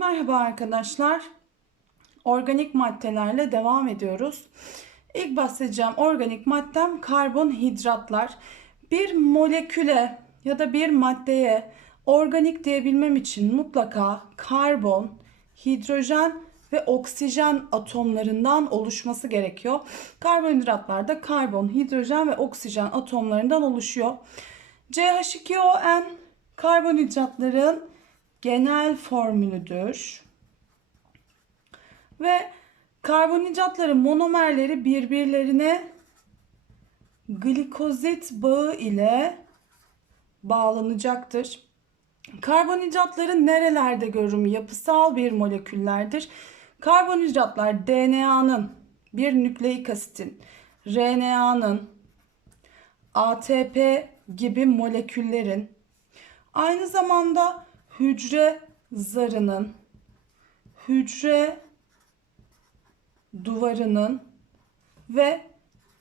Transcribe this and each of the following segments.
Merhaba arkadaşlar. Organik maddelerle devam ediyoruz. İlk bahsedeceğim organik maddem karbonhidratlar. Bir moleküle ya da bir maddeye organik diyebilmem için mutlaka karbon, hidrojen ve oksijen atomlarından oluşması gerekiyor. Karbonhidratlar da karbon, hidrojen ve oksijen atomlarından oluşuyor. CH2ON karbonhidratların genel formülüdür. Ve karbonhidratların monomerleri birbirlerine glikozit bağı ile bağlanacaktır. Karbonhidratları nerelerde görürüm? Yapısal bir moleküllerdir. Karbonhidratlar DNA'nın, bir nükleik asitin, RNA'nın, ATP gibi moleküllerin, aynı zamanda hücre zarının, hücre duvarının ve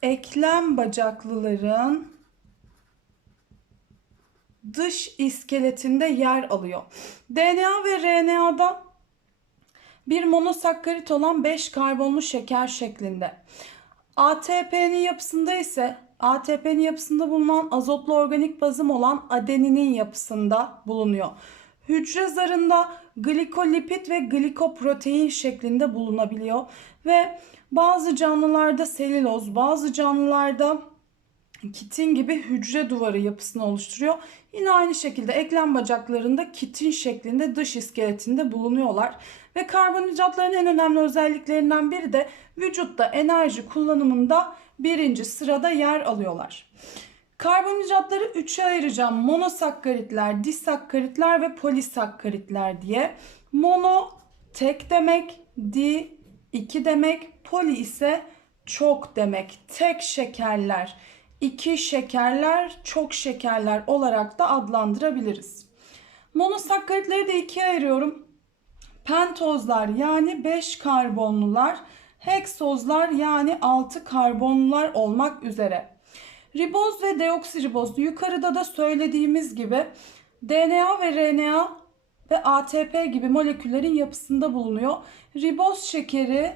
eklem bacaklıların dış iskeletinde yer alıyor. DNA ve RNA'da bir monosakkarit olan 5 karbonlu şeker şeklinde. ATP'nin yapısında ise ATP'nin yapısında bulunan azotlu organik bazım olan adeninin yapısında bulunuyor. Hücre zarında glikolipid ve glikoprotein şeklinde bulunabiliyor ve bazı canlılarda selüloz, bazı canlılarda kitin gibi hücre duvarı yapısını oluşturuyor. Yine aynı şekilde eklem bacaklarında kitin şeklinde dış iskeletinde bulunuyorlar. Ve karbonhidratların en önemli özelliklerinden biri de vücutta enerji kullanımında birinci sırada yer alıyorlar. Karbonhidratları üçe ayıracağım. Monosakkaritler, disakkaritler ve polisakkaritler diye. Mono tek demek, di iki demek, poli ise çok demek. Tek şekerler, iki şekerler, çok şekerler olarak da adlandırabiliriz. Monosakkaritleri de ikiye ayırıyorum. Pentozlar yani 5 karbonlular, heksozlar yani 6 karbonlular olmak üzere. Riboz ve deoksiriboz yukarıda da söylediğimiz gibi DNA ve RNA ve ATP gibi moleküllerin yapısında bulunuyor. Riboz şekeri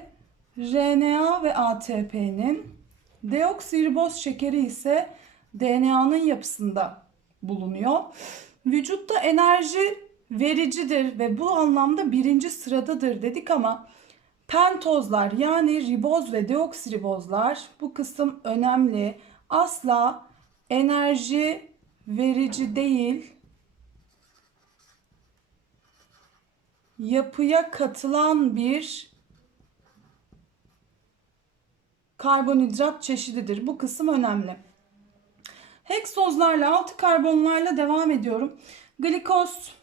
RNA ve ATP'nin, deoksiriboz şekeri ise DNA'nın yapısında bulunuyor. Vücutta enerji vericidir ve bu anlamda birinci sıradadır dedik ama pentozlar yani riboz ve deoksiribozlar bu kısım önemli. Asla enerji verici değil. Yapıya katılan bir karbonhidrat çeşididir. Bu kısım önemli. Heksozlarla, altı karbonlarla devam ediyorum. Glikoz,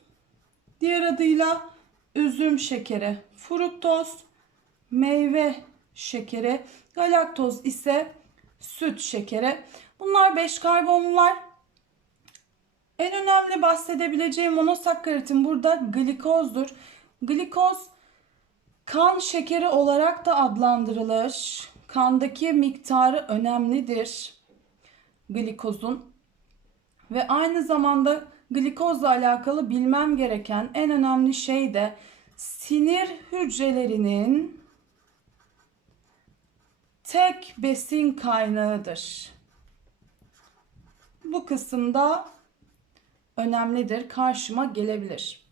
diğer adıyla üzüm şekeri, fruktoz, meyve şekeri, galaktoz ise süt şekeri. Bunlar 5 karbonlular. En önemli bahsedebileceğim monosakkaritin burada glikozdur. Glikoz kan şekeri olarak da adlandırılır. Kandaki miktarı önemlidir glikozun. Ve aynı zamanda glikozla alakalı bilmem gereken en önemli şey de sinir hücrelerinin tek besin kaynağıdır. Bu kısımda önemlidir, karşıma gelebilir.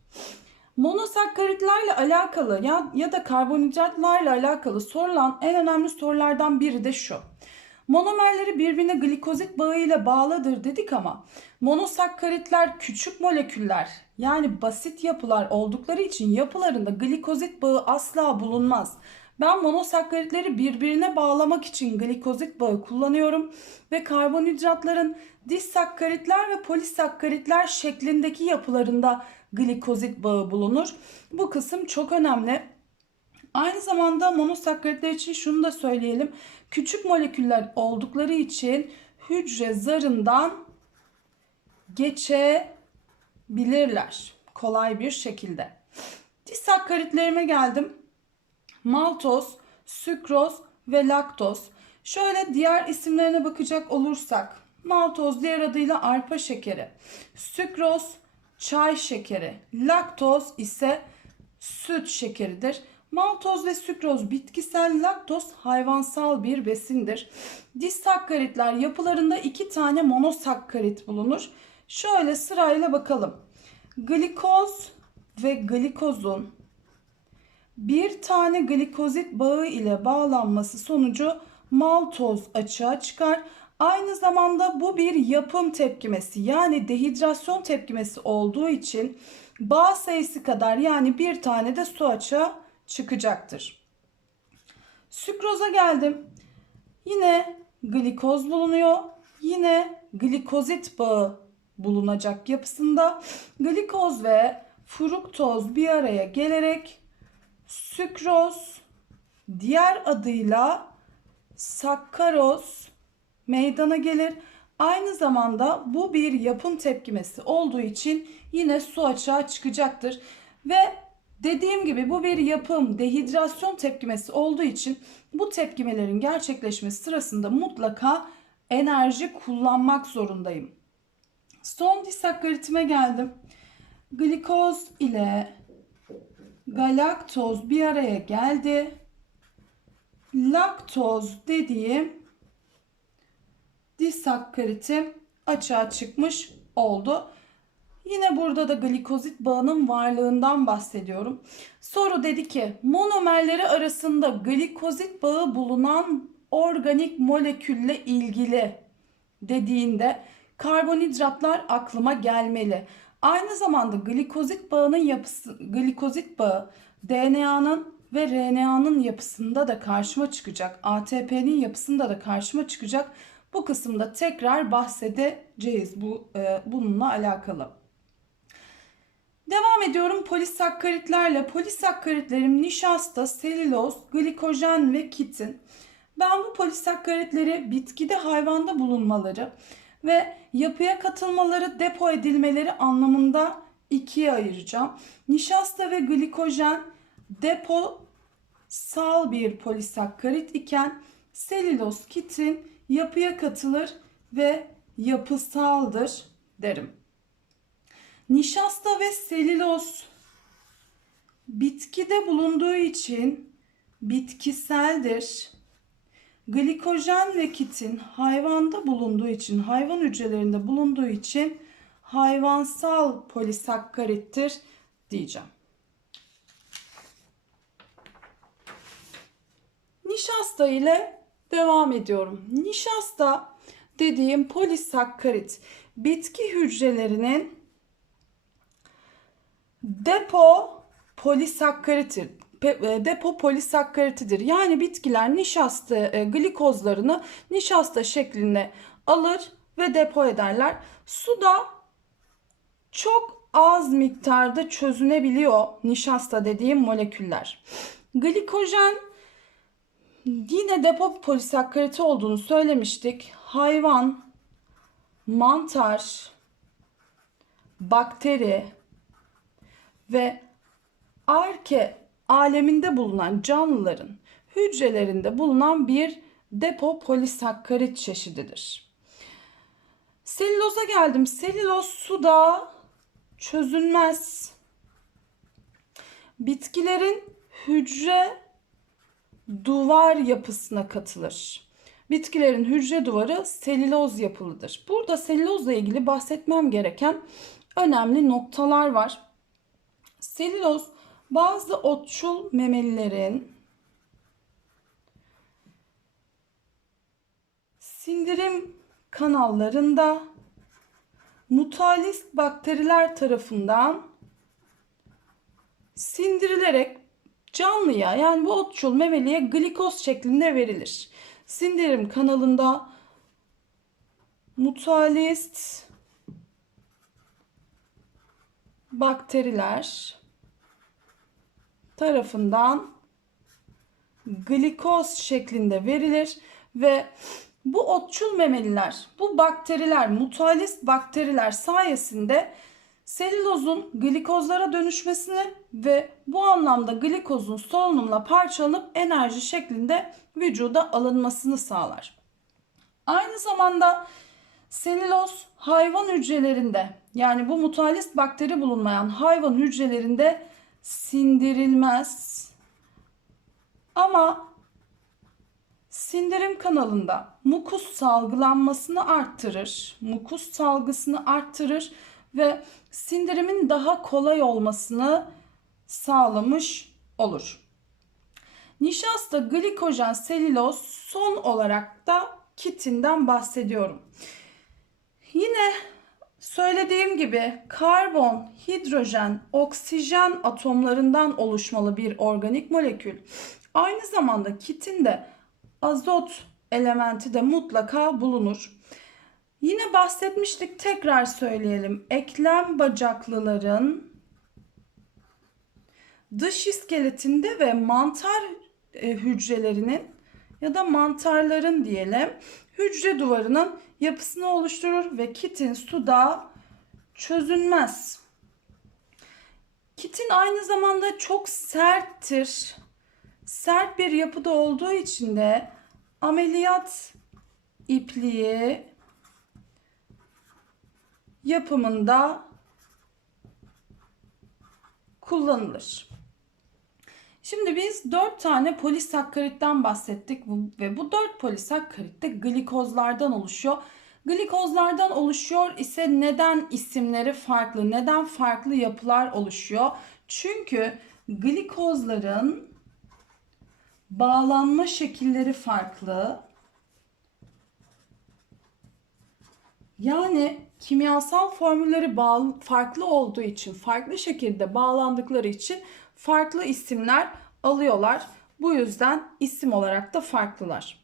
Monosakkaritlerle alakalı ya, ya da karbonhidratlarla alakalı sorulan en önemli sorulardan biri de şu. Monomerleri birbirine glikozit bağıyla bağlıdır dedik ama monosakkaritler küçük moleküller yani basit yapılar oldukları için yapılarında glikozit bağı asla bulunmaz. Ben monosakkaritleri birbirine bağlamak için glikozit bağı kullanıyorum ve karbonhidratların disakkaritler ve polisakkaritler şeklindeki yapılarında glikozit bağı bulunur. Bu kısım çok önemli. Aynı zamanda monosakkaritler için şunu da söyleyelim. Küçük moleküller oldukları için hücre zarından geçebilirler kolay bir şekilde. Disakkaritlerime geldim maltoz, sükroz ve laktoz. Şöyle diğer isimlerine bakacak olursak maltoz diğer adıyla arpa şekeri, sükroz çay şekeri, laktoz ise süt şekeridir. Maltoz ve sükroz bitkisel, laktoz hayvansal bir besindir. Disakkaritler yapılarında iki tane monosakkarit bulunur. Şöyle sırayla bakalım. Glikoz ve glikozun bir tane glikozit bağı ile bağlanması sonucu maltoz açığa çıkar. Aynı zamanda bu bir yapım tepkimesi yani dehidrasyon tepkimesi olduğu için bağ sayısı kadar yani bir tane de su açığa çıkacaktır. Sükroza geldim. Yine glikoz bulunuyor. Yine glikozit bağı bulunacak yapısında. Glikoz ve fruktoz bir araya gelerek sükroz diğer adıyla sakkaroz meydana gelir. Aynı zamanda bu bir yapım tepkimesi olduğu için yine su açığa çıkacaktır. Ve dediğim gibi bu bir yapım dehidrasyon tepkimesi olduğu için bu tepkimelerin gerçekleşmesi sırasında mutlaka enerji kullanmak zorundayım. Son disakkaritime geldim. Glikoz ile galaktoz bir araya geldi. Laktoz dediğim disakkaritim açığa çıkmış oldu. Yine burada da glikozit bağının varlığından bahsediyorum. Soru dedi ki monomerleri arasında glikozit bağı bulunan organik molekülle ilgili dediğinde karbonhidratlar aklıma gelmeli. Aynı zamanda glikozit bağının yapısı glikozit bağı DNA'nın ve RNA'nın yapısında da karşıma çıkacak. ATP'nin yapısında da karşıma çıkacak. Bu kısımda tekrar bahsedeceğiz bu e, bununla alakalı. Devam ediyorum polisakkaritlerle. Polisakkaritlerim nişasta, selüloz, glikojen ve kitin. Ben bu polisakkaritleri bitkide hayvanda bulunmaları ve yapıya katılmaları, depo edilmeleri anlamında ikiye ayıracağım. Nişasta ve glikojen deposal bir polisakkarit iken selüloz kitin yapıya katılır ve yapısaldır derim. Nişasta ve selüloz bitkide bulunduğu için bitkiseldir. Glikojen ve kitin hayvanda bulunduğu için, hayvan hücrelerinde bulunduğu için hayvansal polisakkarittir diyeceğim. Nişasta ile devam ediyorum. Nişasta dediğim polisakkarit bitki hücrelerinin depo polisakkaritidir. E, Depo polisakkaritidir. Yani bitkiler nişasta e, glikozlarını nişasta şeklinde alır ve depo ederler. Suda çok az miktarda çözünebiliyor nişasta dediğim moleküller. Glikojen yine depo polisakkariti olduğunu söylemiştik. Hayvan, mantar, bakteri ve arke aleminde bulunan canlıların hücrelerinde bulunan bir depo polisakkarit çeşididir. Selüloza geldim. Selüloz suda çözünmez. Bitkilerin hücre duvar yapısına katılır. Bitkilerin hücre duvarı selüloz yapılıdır. Burada selülozla ilgili bahsetmem gereken önemli noktalar var. Selüloz bazı otçul memelilerin sindirim kanallarında mutalist bakteriler tarafından sindirilerek canlıya yani bu otçul memeliye glikoz şeklinde verilir. Sindirim kanalında mutalist bakteriler tarafından glikoz şeklinde verilir ve bu otçul memeliler, bu bakteriler, mutualist bakteriler sayesinde selülozun glikozlara dönüşmesini ve bu anlamda glikozun solunumla parçalanıp enerji şeklinde vücuda alınmasını sağlar. Aynı zamanda selüloz hayvan hücrelerinde yani bu mutualist bakteri bulunmayan hayvan hücrelerinde sindirilmez. Ama sindirim kanalında mukus salgılanmasını arttırır. Mukus salgısını arttırır ve sindirimin daha kolay olmasını sağlamış olur. Nişasta, glikojen, selüloz son olarak da kitinden bahsediyorum. Yine söylediğim gibi karbon, hidrojen, oksijen atomlarından oluşmalı bir organik molekül. Aynı zamanda kitinde azot elementi de mutlaka bulunur. Yine bahsetmiştik tekrar söyleyelim. Eklem bacaklıların dış iskeletinde ve mantar e, hücrelerinin ya da mantarların diyelim hücre duvarının yapısını oluşturur ve kitin suda çözünmez. Kitin aynı zamanda çok serttir. Sert bir yapıda olduğu için de ameliyat ipliği yapımında kullanılır. Şimdi biz 4 tane polisakkaritten bahsettik ve bu 4 polisakkarit de glikozlardan oluşuyor. Glikozlardan oluşuyor ise neden isimleri farklı, neden farklı yapılar oluşuyor? Çünkü glikozların bağlanma şekilleri farklı. Yani kimyasal formülleri bağ- farklı olduğu için, farklı şekilde bağlandıkları için farklı isimler alıyorlar. Bu yüzden isim olarak da farklılar.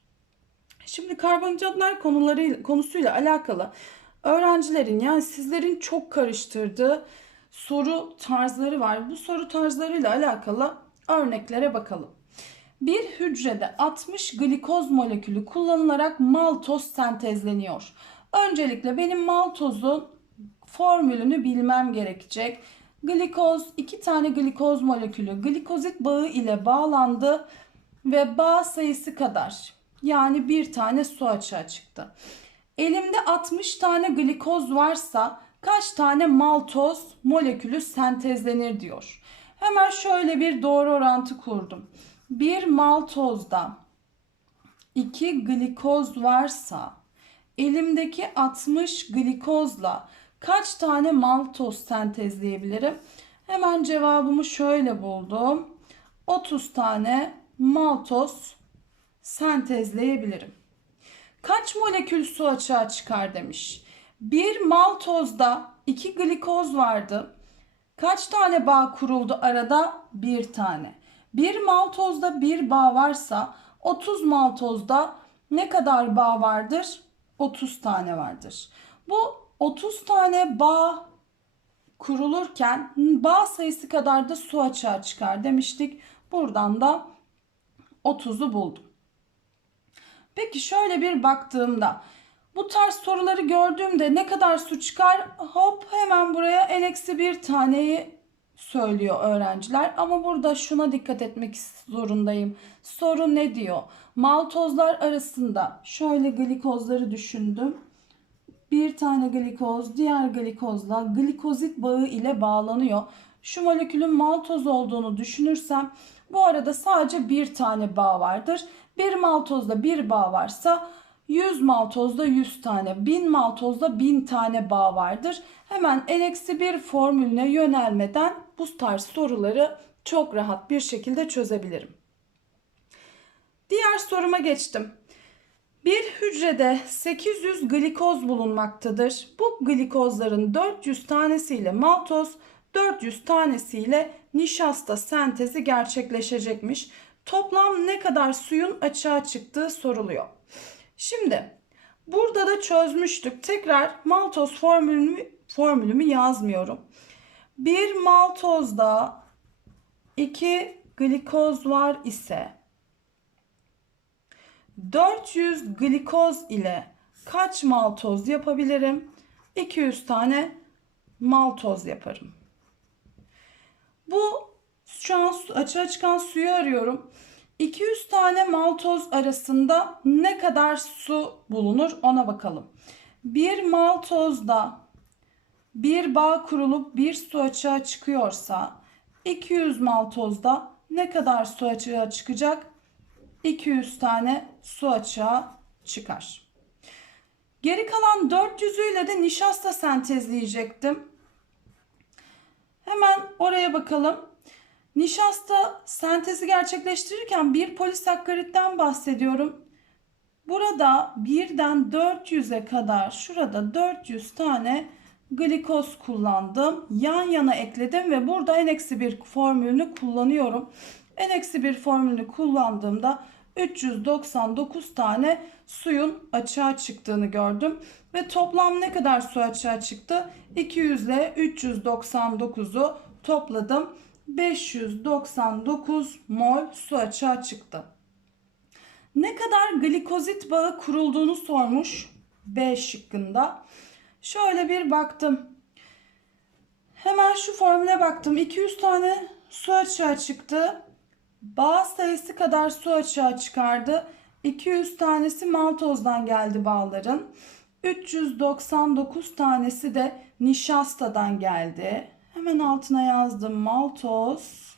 Şimdi karbonhidratlar konuları konusuyla alakalı öğrencilerin yani sizlerin çok karıştırdığı soru tarzları var. Bu soru tarzlarıyla alakalı örneklere bakalım. Bir hücrede 60 glikoz molekülü kullanılarak maltoz sentezleniyor. Öncelikle benim maltozun formülünü bilmem gerekecek. Glikoz, iki tane glikoz molekülü glikozit bağı ile bağlandı ve bağ sayısı kadar yani bir tane su açığa çıktı. Elimde 60 tane glikoz varsa kaç tane maltoz molekülü sentezlenir diyor. Hemen şöyle bir doğru orantı kurdum. Bir maltozda 2 glikoz varsa elimdeki 60 glikozla kaç tane maltoz sentezleyebilirim? Hemen cevabımı şöyle buldum. 30 tane maltoz sentezleyebilirim. Kaç molekül su açığa çıkar demiş. Bir maltozda 2 glikoz vardı. Kaç tane bağ kuruldu arada? Bir tane. Bir maltozda bir bağ varsa 30 maltozda ne kadar bağ vardır? 30 tane vardır. Bu 30 tane bağ kurulurken bağ sayısı kadar da su açığa çıkar demiştik. Buradan da 30'u buldum. Peki şöyle bir baktığımda bu tarz soruları gördüğümde ne kadar su çıkar? Hop hemen buraya en eksi bir taneyi söylüyor öğrenciler. Ama burada şuna dikkat etmek zorundayım. Soru ne diyor? Maltozlar arasında şöyle glikozları düşündüm. Bir tane glikoz diğer glikozla glikozit bağı ile bağlanıyor. Şu molekülün maltoz olduğunu düşünürsem bu arada sadece bir tane bağ vardır. Bir maltozda bir bağ varsa 100 maltozda 100 tane, 1000 maltozda 1000 tane bağ vardır. Hemen n-1 formülüne yönelmeden bu tarz soruları çok rahat bir şekilde çözebilirim. Diğer soruma geçtim. Bir hücrede 800 glikoz bulunmaktadır. Bu glikozların 400 tanesiyle maltoz, 400 tanesiyle nişasta sentezi gerçekleşecekmiş. Toplam ne kadar suyun açığa çıktığı soruluyor. Şimdi burada da çözmüştük. Tekrar maltoz formülümü, formülümü yazmıyorum. Bir maltozda 2 glikoz var ise 400 glikoz ile kaç maltoz yapabilirim? 200 tane maltoz yaparım. Bu şu an açığa çıkan suyu arıyorum. 200 tane maltoz arasında ne kadar su bulunur ona bakalım. Bir maltozda bir bağ kurulup bir su açığa çıkıyorsa 200 maltozda ne kadar su açığa çıkacak? 200 tane su açığa çıkar. Geri kalan 400'üyle de nişasta sentezleyecektim. Hemen oraya bakalım. Nişasta sentezi gerçekleştirirken bir polisakkaritten bahsediyorum. Burada birden 400'e kadar şurada 400 tane glikoz kullandım. Yan yana ekledim ve burada n-1 formülünü kullanıyorum. n-1 formülünü kullandığımda 399 tane suyun açığa çıktığını gördüm. Ve toplam ne kadar su açığa çıktı? 200 ile 399'u topladım. 599 mol su açığa çıktı. Ne kadar glikozit bağı kurulduğunu sormuş B şıkkında. Şöyle bir baktım. Hemen şu formüle baktım. 200 tane su açığa çıktı. Bağ sayısı kadar su açığa çıkardı. 200 tanesi maltozdan geldi bağların. 399 tanesi de nişastadan geldi. Hemen altına yazdım maltoz,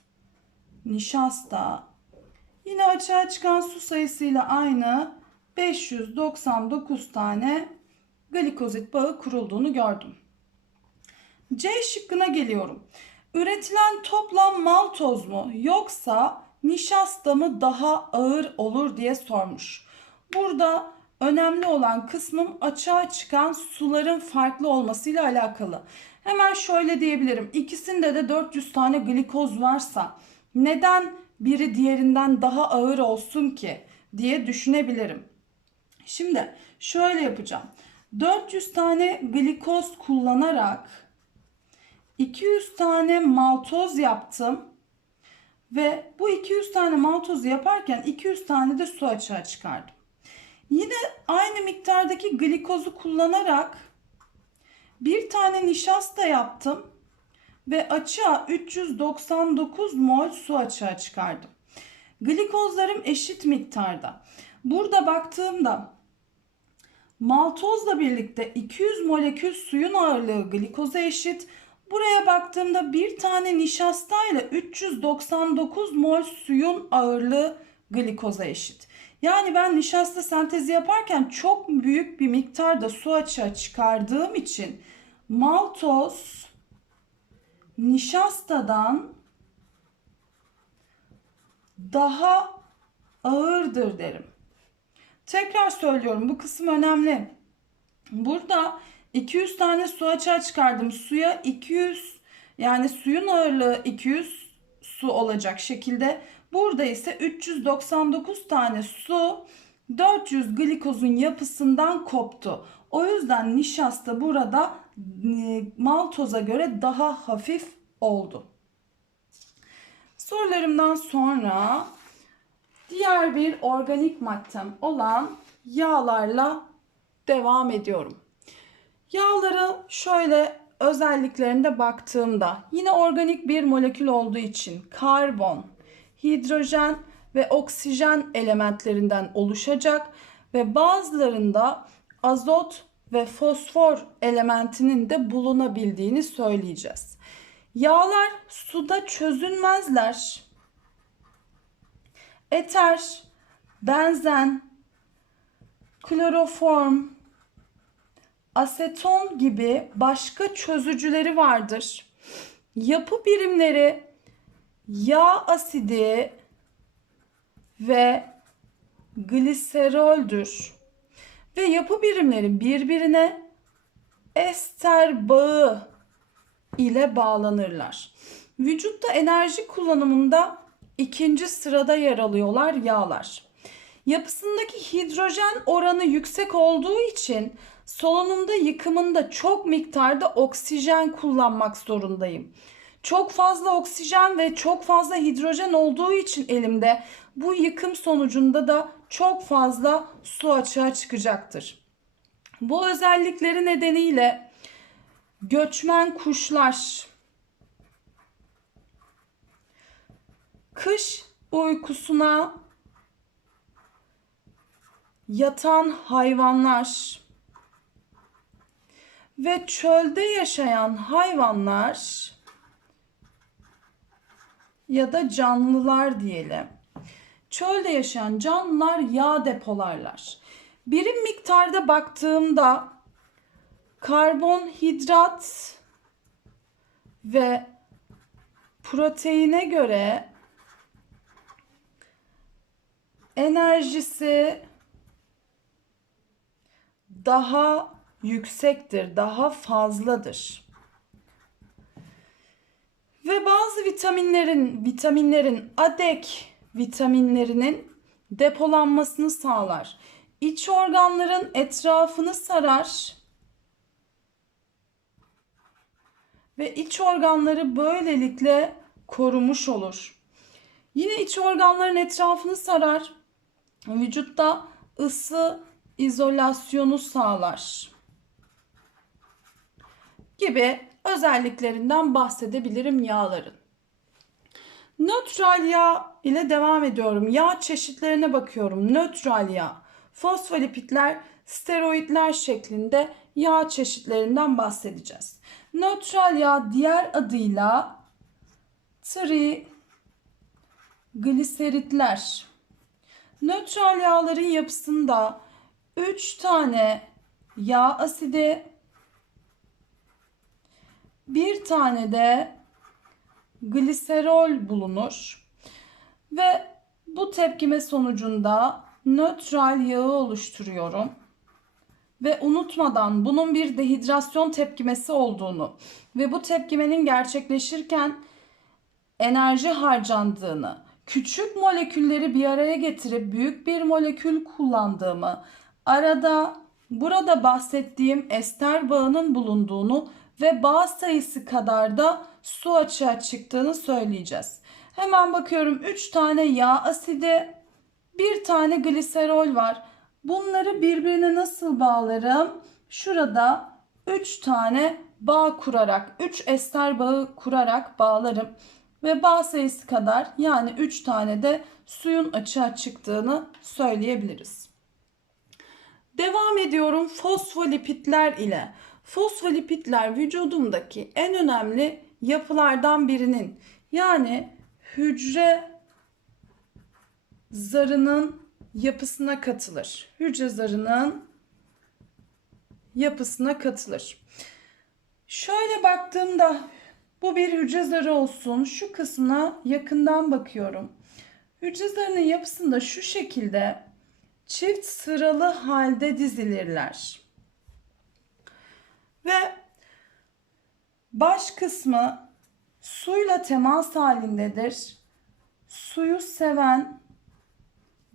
nişasta. Yine açığa çıkan su sayısıyla aynı 599 tane glikozit bağı kurulduğunu gördüm. C şıkkına geliyorum. Üretilen toplam maltoz mu yoksa nişasta mı daha ağır olur diye sormuş. Burada önemli olan kısmım açığa çıkan suların farklı olmasıyla alakalı. Hemen şöyle diyebilirim. İkisinde de 400 tane glikoz varsa neden biri diğerinden daha ağır olsun ki diye düşünebilirim. Şimdi şöyle yapacağım. 400 tane glikoz kullanarak 200 tane maltoz yaptım. Ve bu 200 tane maltozu yaparken 200 tane de su açığa çıkardım. Yine aynı miktardaki glikozu kullanarak bir tane nişasta yaptım ve açığa 399 mol su açığa çıkardım. Glikozlarım eşit miktarda. Burada baktığımda maltozla birlikte 200 molekül suyun ağırlığı glikoza eşit. Buraya baktığımda bir tane nişastayla 399 mol suyun ağırlığı glikoza eşit. Yani ben nişasta sentezi yaparken çok büyük bir miktarda su açığa çıkardığım için maltoz nişastadan daha ağırdır derim. Tekrar söylüyorum bu kısım önemli. Burada 200 tane su açığa çıkardım. Suya 200 yani suyun ağırlığı 200 su olacak şekilde. Burada ise 399 tane su 400 glikozun yapısından koptu. O yüzden nişasta burada e, maltoza göre daha hafif oldu. Sorularımdan sonra diğer bir organik maddem olan yağlarla devam ediyorum. Yağları şöyle özelliklerinde baktığımda yine organik bir molekül olduğu için karbon, hidrojen ve oksijen elementlerinden oluşacak ve bazılarında azot ve fosfor elementinin de bulunabildiğini söyleyeceğiz. Yağlar suda çözünmezler. Eter, benzen, kloroform, aseton gibi başka çözücüleri vardır. Yapı birimleri yağ asidi ve gliseroldür. Ve yapı birimleri birbirine ester bağı ile bağlanırlar. Vücutta enerji kullanımında ikinci sırada yer alıyorlar yağlar. Yapısındaki hidrojen oranı yüksek olduğu için solunumda yıkımında çok miktarda oksijen kullanmak zorundayım. Çok fazla oksijen ve çok fazla hidrojen olduğu için elimde bu yıkım sonucunda da çok fazla su açığa çıkacaktır. Bu özellikleri nedeniyle göçmen kuşlar kış uykusuna yatan hayvanlar ve çölde yaşayan hayvanlar ya da canlılar diyelim. Çölde yaşayan canlılar yağ depolarlar. Birim miktarda baktığımda karbonhidrat ve proteine göre enerjisi daha yüksektir, daha fazladır. Ve bazı vitaminlerin vitaminlerin adek vitaminlerinin depolanmasını sağlar. İç organların etrafını sarar ve iç organları böylelikle korumuş olur. Yine iç organların etrafını sarar. Vücutta ısı izolasyonu sağlar. Gibi özelliklerinden bahsedebilirim yağların. Nötral yağ ile devam ediyorum. Yağ çeşitlerine bakıyorum. Nötral yağ, fosfolipidler, steroidler şeklinde yağ çeşitlerinden bahsedeceğiz. Nötral yağ diğer adıyla trigliseritler. Nötral yağların yapısında 3 tane yağ asidi, bir tane de gliserol bulunur ve bu tepkime sonucunda nötral yağı oluşturuyorum. Ve unutmadan bunun bir dehidrasyon tepkimesi olduğunu ve bu tepkimenin gerçekleşirken enerji harcandığını, küçük molekülleri bir araya getirip büyük bir molekül kullandığımı, arada burada bahsettiğim ester bağının bulunduğunu ve bağ sayısı kadar da su açığa çıktığını söyleyeceğiz. Hemen bakıyorum 3 tane yağ asidi, bir tane gliserol var. Bunları birbirine nasıl bağlarım? Şurada 3 tane bağ kurarak, 3 ester bağı kurarak bağlarım. Ve bağ sayısı kadar yani 3 tane de suyun açığa çıktığını söyleyebiliriz. Devam ediyorum fosfolipitler ile. Fosfolipitler vücudumdaki en önemli yapılardan birinin yani hücre zarının yapısına katılır. Hücre zarının yapısına katılır. Şöyle baktığımda bu bir hücre zarı olsun. Şu kısmına yakından bakıyorum. Hücre zarının yapısında şu şekilde çift sıralı halde dizilirler. Ve baş kısmı suyla temas halindedir. Suyu seven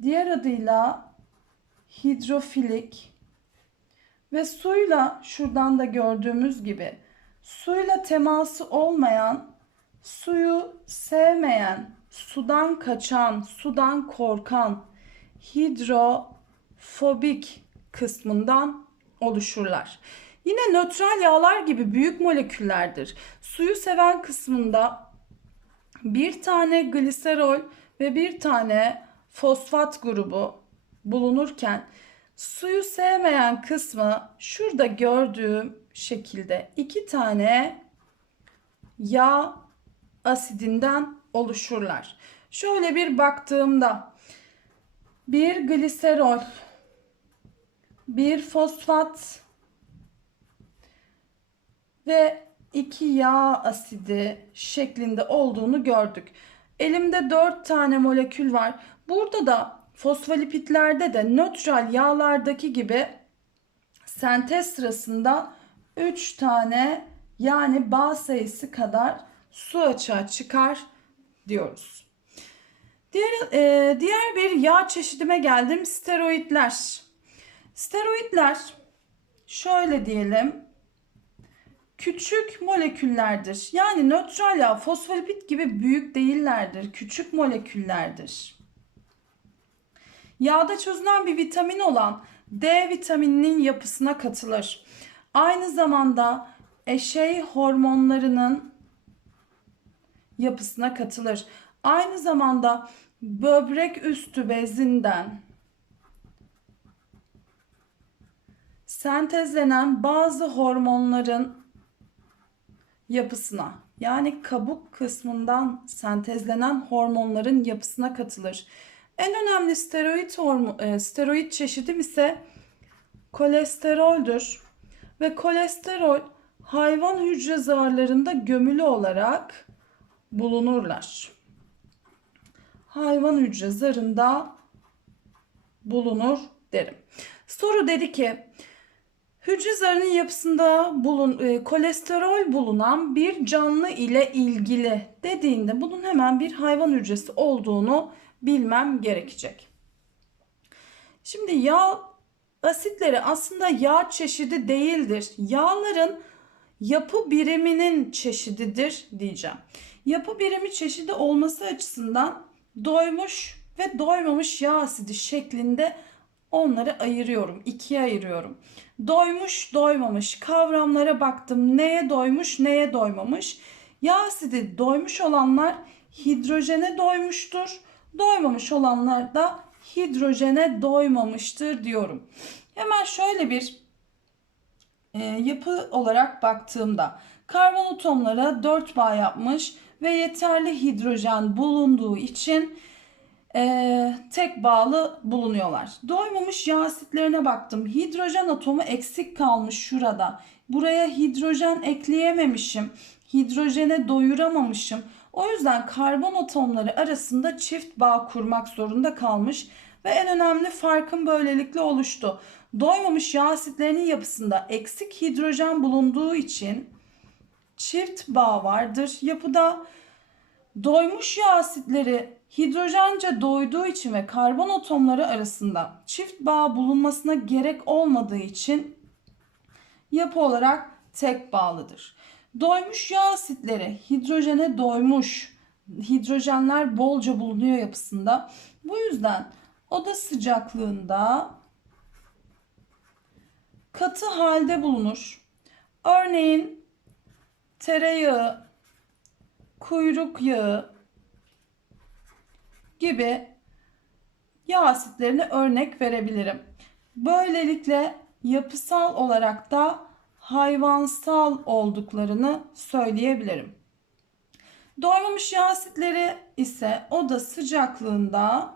diğer adıyla hidrofilik ve suyla şuradan da gördüğümüz gibi suyla teması olmayan, suyu sevmeyen, sudan kaçan, sudan korkan hidrofobik kısmından oluşurlar. Yine nötral yağlar gibi büyük moleküllerdir. Suyu seven kısmında bir tane gliserol ve bir tane fosfat grubu bulunurken suyu sevmeyen kısmı şurada gördüğüm şekilde iki tane yağ asidinden oluşurlar. Şöyle bir baktığımda bir gliserol, bir fosfat ve iki yağ asidi şeklinde olduğunu gördük. Elimde 4 tane molekül var. Burada da fosfolipitlerde de nötral yağlardaki gibi sentez sırasında 3 tane yani bağ sayısı kadar su açığa çıkar diyoruz. Diğer, e, diğer bir yağ çeşidime geldim steroidler. Steroidler şöyle diyelim küçük moleküllerdir. Yani nötral yağ fosfolipid gibi büyük değillerdir. Küçük moleküllerdir. Yağda çözülen bir vitamin olan D vitamininin yapısına katılır. Aynı zamanda eşey hormonlarının yapısına katılır. Aynı zamanda böbrek üstü bezinden sentezlenen bazı hormonların yapısına yani kabuk kısmından sentezlenen hormonların yapısına katılır. En önemli steroid e, steroid çeşidim ise kolesteroldür ve kolesterol hayvan hücre zarlarında gömülü olarak bulunurlar. Hayvan hücre zarında bulunur derim. Soru dedi ki hücre zarının yapısında bulun, e, kolesterol bulunan bir canlı ile ilgili dediğinde bunun hemen bir hayvan hücresi olduğunu bilmem gerekecek. Şimdi yağ asitleri aslında yağ çeşidi değildir. Yağların yapı biriminin çeşididir diyeceğim. Yapı birimi çeşidi olması açısından doymuş ve doymamış yağ asidi şeklinde onları ayırıyorum. ikiye ayırıyorum. Doymuş, doymamış kavramlara baktım. Neye doymuş, neye doymamış. Yağ asidi doymuş olanlar hidrojene doymuştur. Doymamış olanlar da hidrojene doymamıştır diyorum. Hemen şöyle bir e, yapı olarak baktığımda karbon atomlara 4 bağ yapmış ve yeterli hidrojen bulunduğu için e, tek bağlı bulunuyorlar. Doymamış yağ asitlerine baktım. Hidrojen atomu eksik kalmış şurada. Buraya hidrojen ekleyememişim. Hidrojene doyuramamışım. O yüzden karbon atomları arasında çift bağ kurmak zorunda kalmış ve en önemli farkın böylelikle oluştu. Doymamış yağ asitlerinin yapısında eksik hidrojen bulunduğu için çift bağ vardır yapıda. Doymuş yağ asitleri hidrojence doyduğu için ve karbon atomları arasında çift bağ bulunmasına gerek olmadığı için yapı olarak tek bağlıdır. Doymuş yağ asitleri hidrojene doymuş. Hidrojenler bolca bulunuyor yapısında. Bu yüzden oda sıcaklığında katı halde bulunur. Örneğin tereyağı, kuyruk yağı gibi yağ asitlerine örnek verebilirim. Böylelikle yapısal olarak da hayvansal olduklarını söyleyebilirim. Doymamış yağ asitleri ise oda sıcaklığında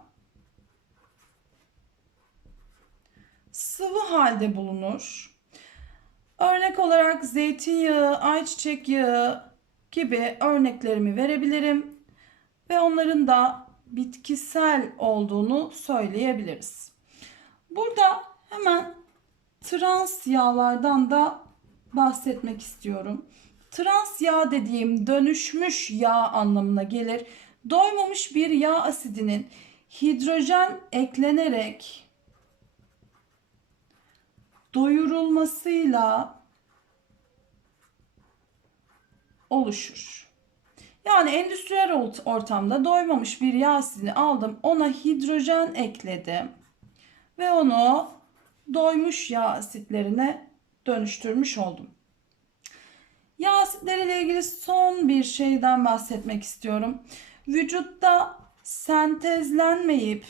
sıvı halde bulunur. Örnek olarak zeytinyağı, ayçiçek yağı gibi örneklerimi verebilirim ve onların da bitkisel olduğunu söyleyebiliriz. Burada hemen trans yağlardan da bahsetmek istiyorum. Trans yağ dediğim dönüşmüş yağ anlamına gelir. Doymamış bir yağ asidinin hidrojen eklenerek doyurulmasıyla oluşur. Yani endüstriyel ortamda doymamış bir yağ asidini aldım, ona hidrojen ekledim ve onu doymuş yağ asitlerine dönüştürmüş oldum. Yağ asitleriyle ilgili son bir şeyden bahsetmek istiyorum. Vücutta sentezlenmeyip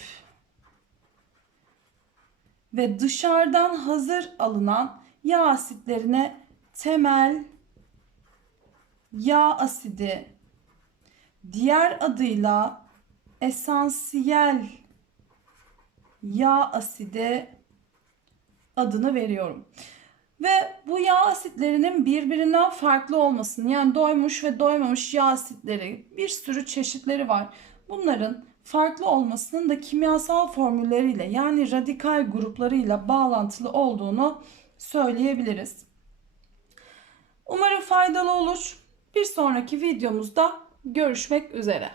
ve dışarıdan hazır alınan yağ asitlerine temel yağ asidi diğer adıyla esansiyel yağ asidi adını veriyorum. Ve bu yağ asitlerinin birbirinden farklı olmasını yani doymuş ve doymamış yağ asitleri bir sürü çeşitleri var. Bunların farklı olmasının da kimyasal formülleriyle yani radikal gruplarıyla bağlantılı olduğunu söyleyebiliriz. Umarım faydalı olur. Bir sonraki videomuzda görüşmek üzere.